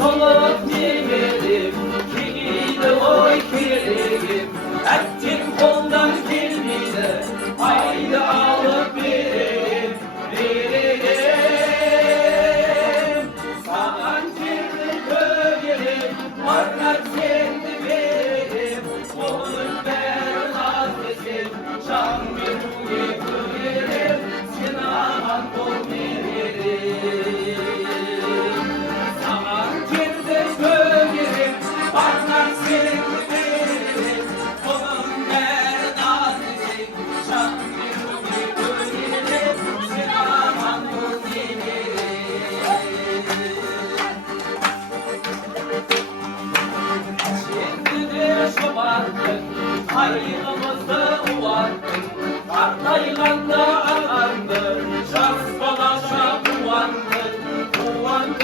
solup yemedim, kirli oy kirliyim. Ettim koldan kirli de, haydi alıp vereyim, vereyim. Sağan kirli köyelim, parmak kendi vereyim. Onun ben azizim, şan bir köyelim, sinahan kol veririm. Sağan kirli köyelim, parmak kendi veririm. Onun ben azizim, şan bir köyelim, sinahan kol veririm. Şimdi de şomardık, hayrımızı uvardık. Artayılan'da ağandı, şans balaşa uvandık, uvandık.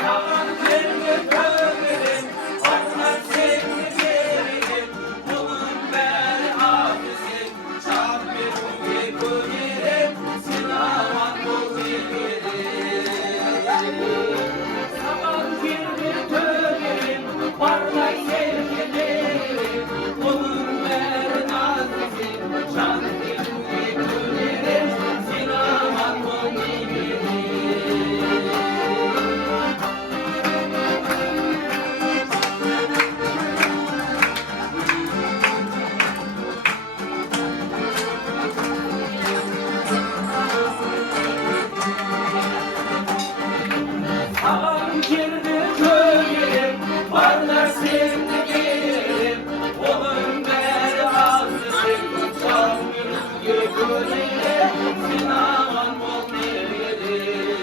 Sağan kirli köyelim, parmak kendi veririm. Bunun ben azizim, şan bir köyelim, sinahan kol veririm. Sağan kirli köyelim, parmak kendi veririm. Bunun ben azizim, şan bir köyelim, sinahan kol veririm. Sağan kirli köyelim, parlar sevdi gelirim. Onun beri azizim, şan bir köyelim, sinahan kol veririm.